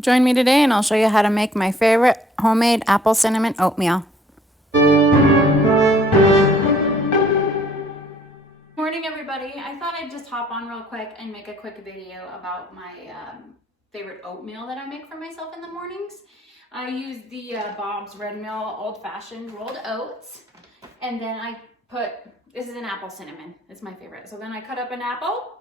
Join me today and I'll show you how to make my favorite homemade apple cinnamon oatmeal. Morning everybody. I thought I'd just hop on real quick and make a quick video about my favorite oatmeal that I make for myself in the mornings. I use the Bob's Red Mill old-fashioned rolled oats, and then I put, this is an apple cinnamon, it's my favorite. So then I cut up an apple,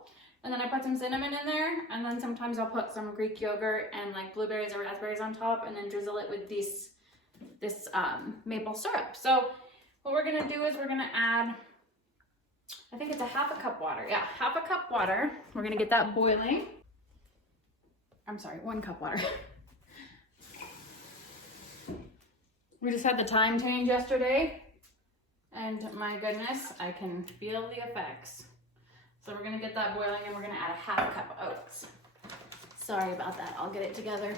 and then I put some cinnamon in there, and then sometimes I'll put some Greek yogurt and like blueberries or raspberries on top, and then drizzle it with this maple syrup. So what we're gonna do is we're gonna add, I think it's a half a cup water. Yeah, half a cup water. We're gonna get that boiling. I'm sorry, 1 cup water. We just had the time change yesterday, and my goodness, I can feel the effects. So we're gonna get that boiling, and we're gonna add a half a cup of oats. Sorry about that, I'll get it together.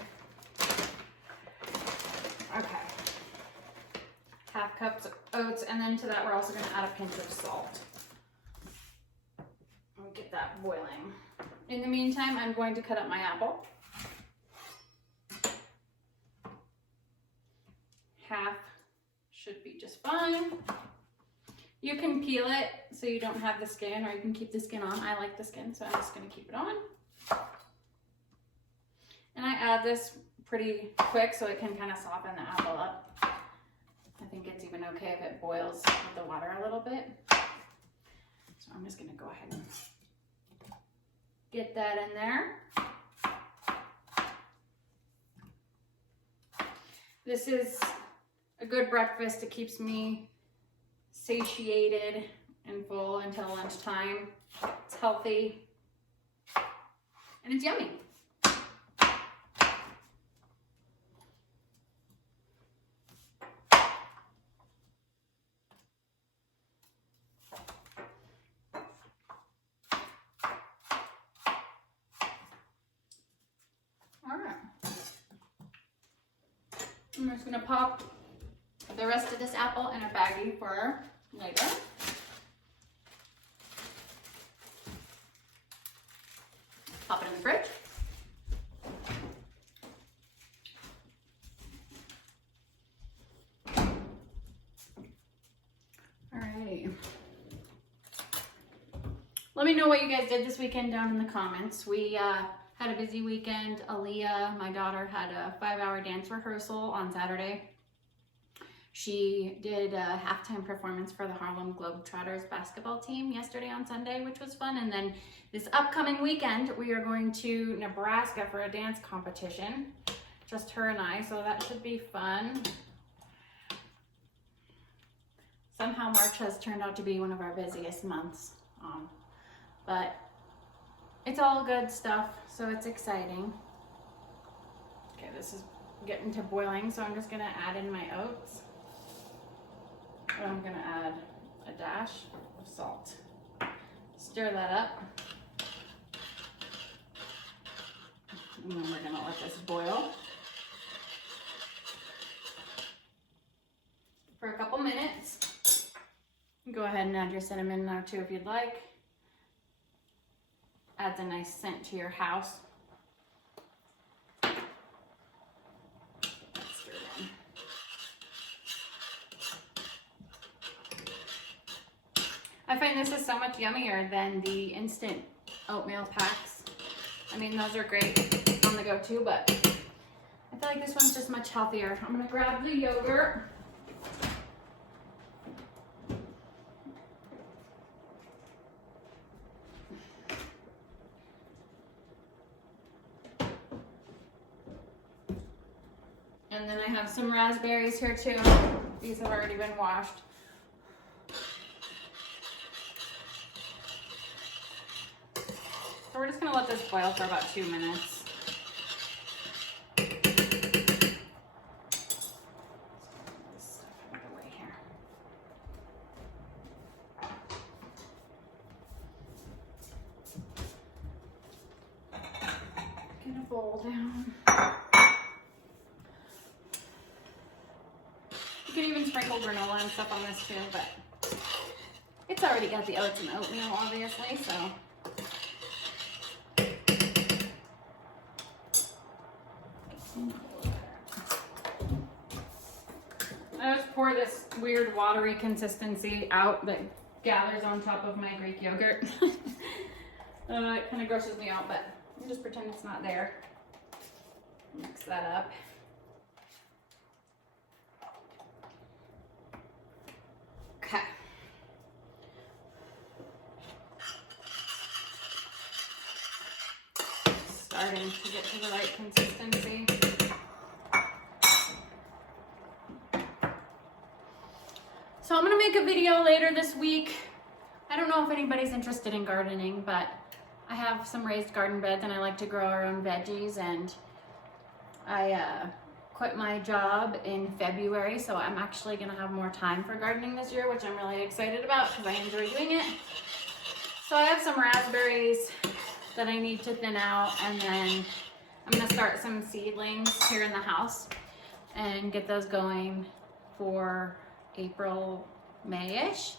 Okay. Half cups of oats, and then to that we're also gonna add a pinch of salt. We'll get that boiling. In the meantime, I'm going to cut up my apple. Half should be just fine. You can peel it so you don't have the skin, or you can keep the skin on. I like the skin, so I'm just gonna keep it on. And I add this pretty quick so it can kind of soften the apple up. I think it's even okay if it boils with the water a little bit. So I'm just gonna go ahead and get that in there. This is a good breakfast. It keeps me satiated and full until lunchtime. It's healthy and it's yummy. All right. I'm just gonna pop the rest of this apple in a baggie for later. Pop it in the fridge. Alrighty. Let me know what you guys did this weekend down in the comments. We had a busy weekend. Aaliyah, my daughter, had a 5-hour dance rehearsal on Saturday. She did a halftime performance for the Harlem Globetrotters basketball team yesterday on Sunday, which was fun. And then this upcoming weekend, we are going to Nebraska for a dance competition. Just her and I, so that should be fun. Somehow March has turned out to be one of our busiest months. But it's all good stuff, so it's exciting. Okay, this is getting to boiling, so I'm just gonna add in my oats. I'm gonna add a dash of salt. Stir that up. And then we're gonna let this boil for a couple minutes. Go ahead and add your cinnamon now too if you'd like. Adds a nice scent to your house. I find this is so much yummier than the instant oatmeal packs. I mean, those are great on the go too, but I feel like this one's just much healthier. I'm gonna grab the yogurt. And then I have some raspberries here too. These have already been washed. So we're just gonna let this boil for about 2 minutes. This stuff out of the way here. Get a bowl down. You can even sprinkle granola and stuff on this too, but it's already got the oats and oatmeal, obviously, so. I just pour this weird watery consistency out that gathers on top of my Greek yogurt. It kind of grosses me out, but I'll just pretend it's not there. Mix that up. Okay. Starting to get to the right consistency. So I'm gonna make a video later this week. I don't know if anybody's interested in gardening, but I have some raised garden beds and I like to grow our own veggies, and I quit my job in February, so I'm actually gonna have more time for gardening this year, which I'm really excited about because I enjoy doing it. So I have some raspberries that I need to thin out, and then I'm gonna start some seedlings here in the house and get those going for April, May-ish.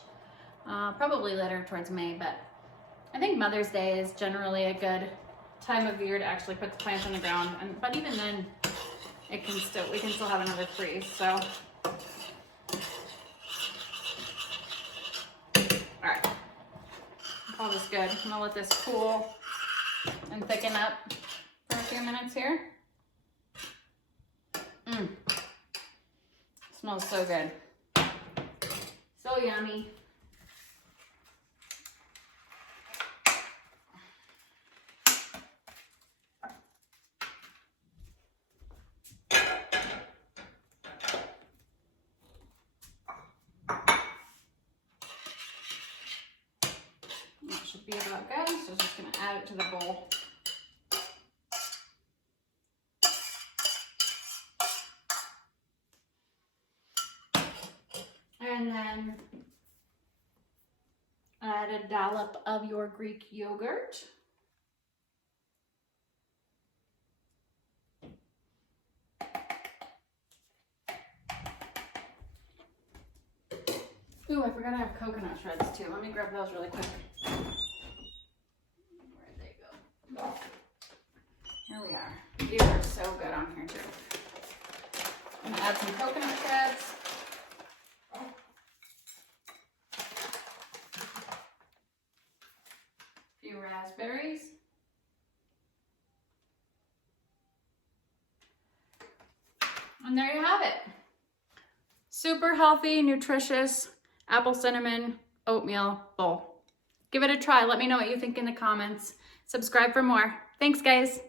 Probably later towards May, but I think Mother's Day is generally a good time of year to actually put the plants in the ground. But even then, we can still have another freeze. So, all right, all this good. I'm gonna let this cool and thicken up for a few minutes here. Smells so good. So yummy. That should be about good. So I'm just going to add it to the bowl. And then add a dollop of your Greek yogurt. Ooh, I forgot I have coconut shreds too. Let me grab those really quick. Where'd they go? Here we are. These are so good on here too. I'm gonna add some coconut shreds. A few raspberries. And there you have it. Super healthy, nutritious apple cinnamon oatmeal bowl. Give it a try. Let me know what you think in the comments. Subscribe for more. Thanks, guys.